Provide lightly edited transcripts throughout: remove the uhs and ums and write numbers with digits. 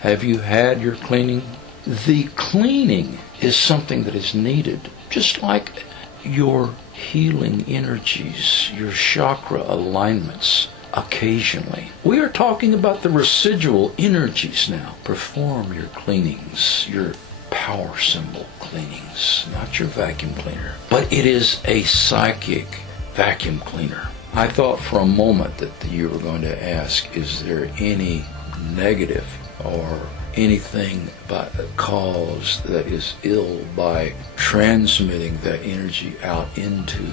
Have you had your cleaning? The cleaning is something that is needed, just like your healing energies, your chakra alignments occasionally. We are talking about the residual energies now. Perform your cleanings, your power symbol cleanings, not your vacuum cleaner. But it is a psychic vacuum cleaner. I thought for a moment that you were going to ask, is there any negative or anything about a cause that is ill by transmitting that energy out into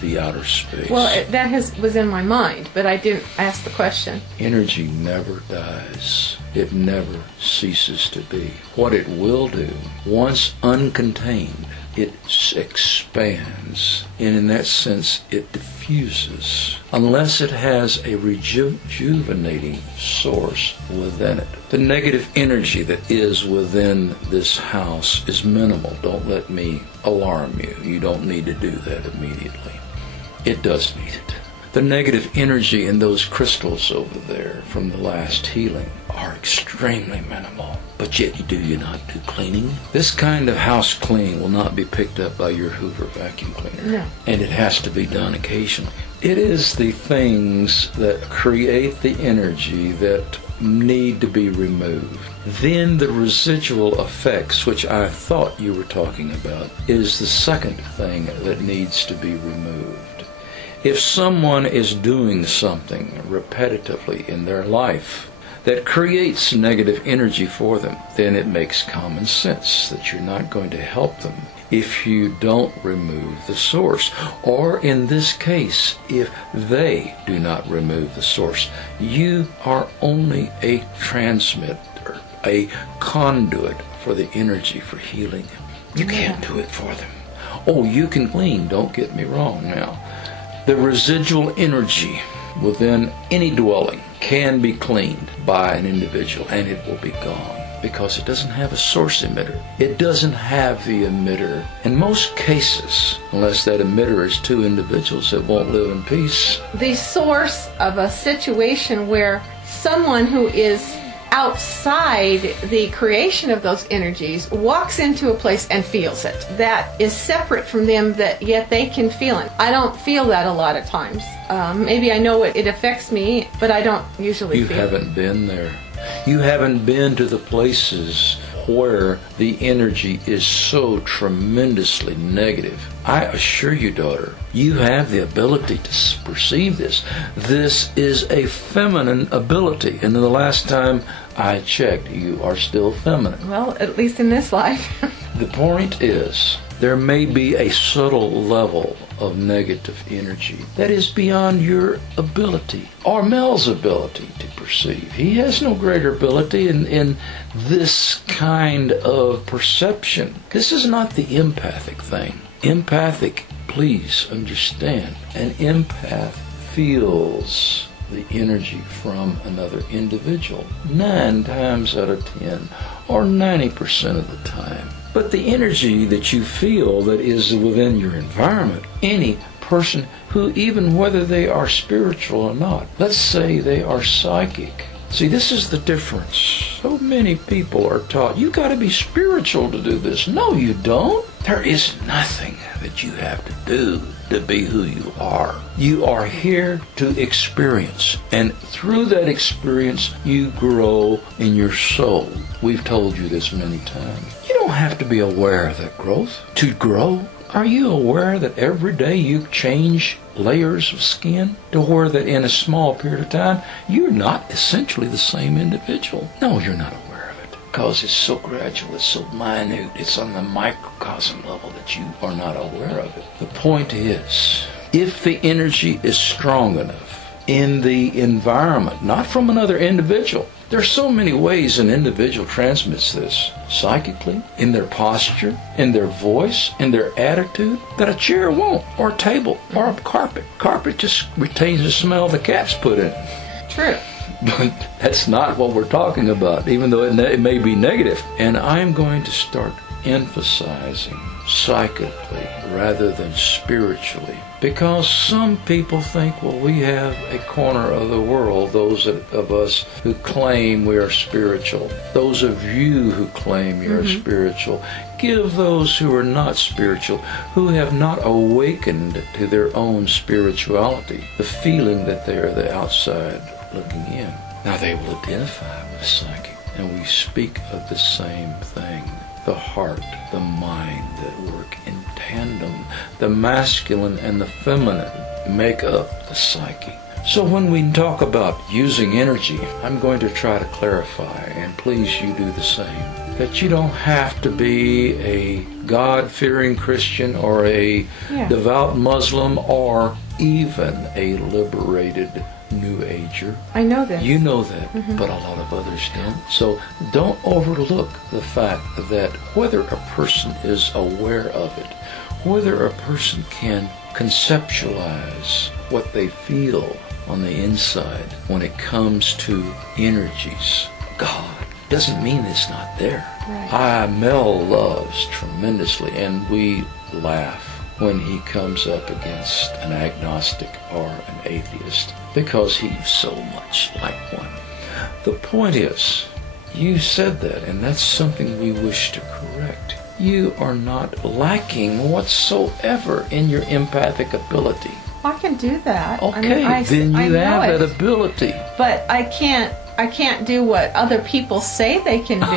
the outer space? Well, that was in my mind, but I didn't ask the question. Energy never dies. It never ceases to be. What it will do, once uncontained, it expands, and in that sense it diffuses, unless it has a rejuvenating source within it. The negative energy that is within this house is minimal. Don't let me alarm you. You don't need to do that immediately. It does need it. The negative energy in those crystals over there from the last healing are extremely minimal. But yet, do you not do cleaning? This kind of house cleaning will not be picked up by your Hoover vacuum cleaner. No. And it has to be done occasionally. It is the things that create the energy that need to be removed. Then the residual effects, which I thought you were talking about, is the second thing that needs to be removed. If someone is doing something repetitively in their life that creates negative energy for them, then it makes common sense that you're not going to help them if you don't remove the source. Or in this case, if they do not remove the source, you are only a transmitter, a conduit for the energy for healing. You can't do it for them. Oh, you can clean, don't get me wrong now. The residual energy within any dwelling can be cleaned by an individual, and it will be gone because it doesn't have a source emitter. It doesn't have the emitter. In most cases, unless that emitter is two individuals that won't live in peace. The source of a situation where someone who is outside the creation of those energies walks into a place and feels it. That is separate from them, that yet they can feel it. I don't feel that a lot of times. Maybe I know it affects me, but I don't usually feel it. You haven't been there. You haven't been to the places where the energy is so tremendously negative. I assure you, daughter, you have the ability to perceive this. This is a feminine ability, and the last time I checked, you are still feminine. Well, at least in this life. The point is, there may be a subtle level of negative energy that is beyond your ability, or Mel's ability to perceive. He has no greater ability in this kind of perception. This is not the empathic thing. Empathic, please understand, an empath feels the energy from another individual 9 times out of 10, or 90% of the time. But the energy that you feel that is within your environment, any person who, even whether they are spiritual or not, let's say they are psychic. See, this is the difference. So many people are taught, you got to be spiritual to do this. No, you don't. There is nothing that you have to do to be who you are. You are here to experience, and through that experience, you grow in your soul. We've told you this many times. You don't have to be aware of that growth to grow. Are you aware that every day you change layers of skin to where that in a small period of time, you're not essentially the same individual? No, you're not aware of it because it's so gradual, it's so minute, it's on the microcosm level that you are not aware of it. The point is, if the energy is strong enough in the environment, not from another individual. There are so many ways an individual transmits this. Psychically, in their posture, in their voice, in their attitude, that a chair won't, or a table, or a carpet. Carpet just retains the smell the cat's put in it. True. But that's not what we're talking about, even though it may be negative. And I'm going to start emphasizing psychically rather than spiritually. Because some people think, well, we have a corner of the world, those of us who claim we are spiritual, those of you who claim you are spiritual. Give those who are not spiritual, who have not awakened to their own spirituality, the feeling that they are the outside looking in. Now they will identify with psychic, and we speak of the same thing. The heart, the mind that work in tandem. The masculine and the feminine make up the psyche. So when we talk about using energy, I'm going to try to clarify, and please you do the same, that you don't have to be a God-fearing Christian or a devout Muslim or even a liberated New Ager. I know that. You know that, but a lot of others don't. So don't overlook the fact that whether a person is aware of it, whether a person can conceptualize what they feel on the inside when it comes to energies, God, doesn't mean it's not there. Right. Mel loves tremendously, and we laugh when he comes up against an agnostic or an atheist, because he's so much like one. The point is, you said that, and that's something we wish to correct. You are not lacking whatsoever in your empathic ability. I can do that. Okay, then you have that ability. But I can't do what other people say they can do.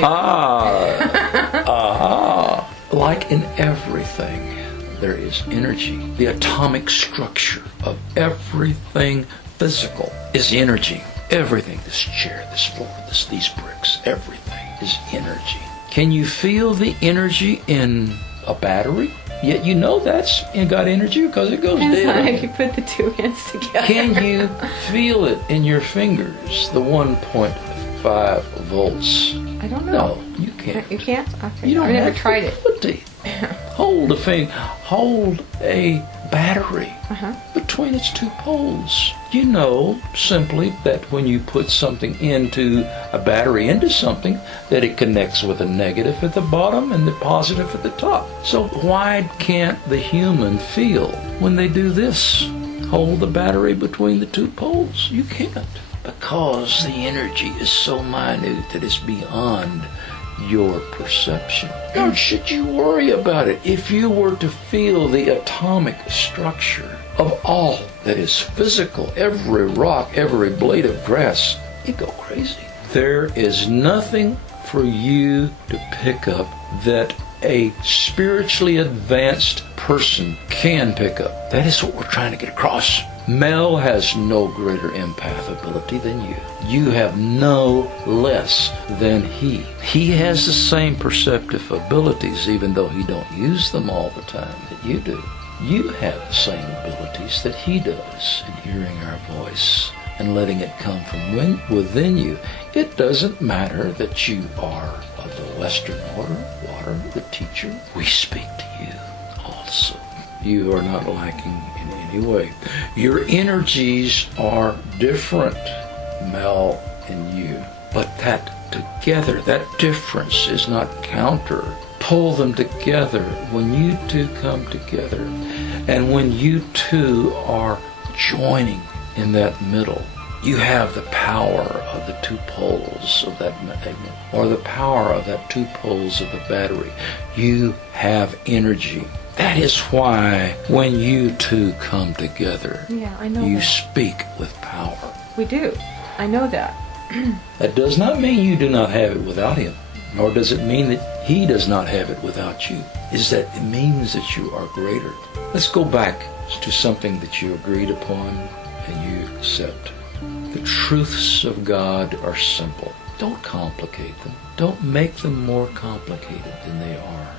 Like in everything, there is energy. The atomic structure of everything physical is energy. Everything, this chair, this floor, these bricks, everything is energy. Can you feel the energy in a battery? Yet you know that's got energy because it goes It's down. not if you put the two ends together. Can you feel it in your fingers, the 1.5 volts? I don't know. No, you can't. You can't? Okay. You don't I've never have tried the it. ability. Hold a battery between its two poles. You know simply that when you put something a battery into something, that it connects with a negative at the bottom and the positive at the top. So why can't the human feel when they do this? Hold the battery between the two poles. You can't. Because the energy is so minute that it's beyond your perception. Nor should you worry about it. If you were to feel the atomic structure of all that is physical, every rock, every blade of grass, you'd go crazy. There is nothing for you to pick up that a spiritually advanced person can pick up. That is what we're trying to get across. Mel has no greater empath ability than you. You have no less than he. He has the same perceptive abilities, even though he don't use them all the time that you do. You have the same abilities that he does in hearing our voice and letting it come from within you. It doesn't matter that you are of the Western order, the teacher. We speak to you also. You are not lacking in any way. Your energies are different, Mel and you. But that together, that difference is not counter. Pull them together. When you two come together, and when you two are joining in that middle, you have the power of the two poles of that magnet, or the power of that two poles of the battery. You have energy. That is why when you two come together, you speak with power. We do. I know that. That does not mean you do not have it without him, nor does it mean that he does not have it without you. It means that you are greater. Let's go back to something that you agreed upon and you accept. The truths of God are simple. Don't complicate them. Don't make them more complicated than they are.